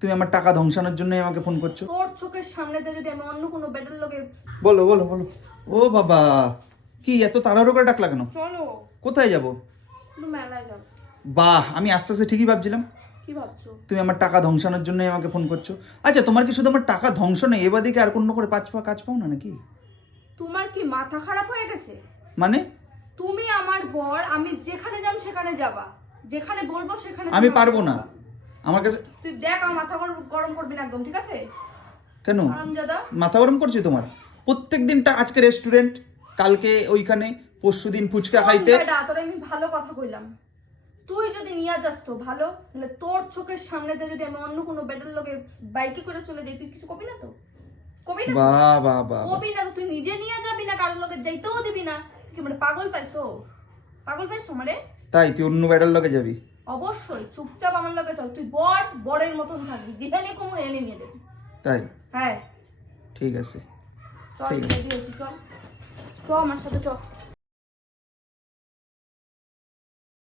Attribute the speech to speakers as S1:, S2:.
S1: তুমি আমার টাকা ধ্বংসানোর জন্যই আমাকে ফোন করছ?
S2: তোর চোখের সামনে দিয়ে যদি আমি অন্য কোনো বেটার লোকে
S1: বলো বলো বলো। ও বাবা কি এত তাড়াহুড়ো করে ডাকলা কেন?
S2: চলো।
S1: কোথায় যাব?
S2: একটু মেলায় যাও
S1: বাহ আমি আস্তে আস্তে ঠিকই ভাবছিলাম।
S2: কি ভাবছ?
S1: তুমি আমার টাকা ধ্বংসানোর জন্যই আমাকে ফোন করছ। আচ্ছা তোমার কি শুধু আমার টাকা ধ্বংস নেই এবার দিকে আর কোনো করে পাঁচ পা কাজ পাও না নাকি?
S2: তোমার কি মাথা খারাপ হয়ে গেছে?
S1: মানে?
S2: তুমি আমার বর আমি যেখানে যাম সেখানে যাবা। যেখানে বলব সেখানে
S1: আমি পারব না। আমার কাছে
S2: তুই দেখ আমার মাথা গরম করবি না একদম ঠিক আছে?
S1: কেন? মাথা গরম করছি তোমার? প্রত্যেক দিনটা আজকে রেস্টুরেন্ট কালকে ওইখানে পরশু দিন ফুচকা খাইতে।
S2: তোর আমি ভালো কথা কইলাম। তুই যদি নিয়ে যাস তো ভালো মানে তোর চোখের সামনে দিয়ে যদি আমি অন্য কোনো বেটার লোকে বাইকে করে চলে যাই তুই কিছু কবি না তো? কবি না?
S1: বা বা
S2: কবি না তুই নিজে নিয়ে যাবি না কারোর লোকে যাইতেও দিবি না। কি মানে পাগল পাইছো? পাগল পাইছো মানে?
S1: তাই তুই অন্য ব্যাটার লগে যাবি?
S2: অবশ্যই চুপচাপ আমার লগে চল তুই বর বড়ের মতন থাকবি যেখানে কোনো এনে নিয়ে যাবি।
S1: তাই?
S2: হ্যাঁ।
S1: ঠিক আছে।
S2: চল চল চল। চ আমার সাথে চ।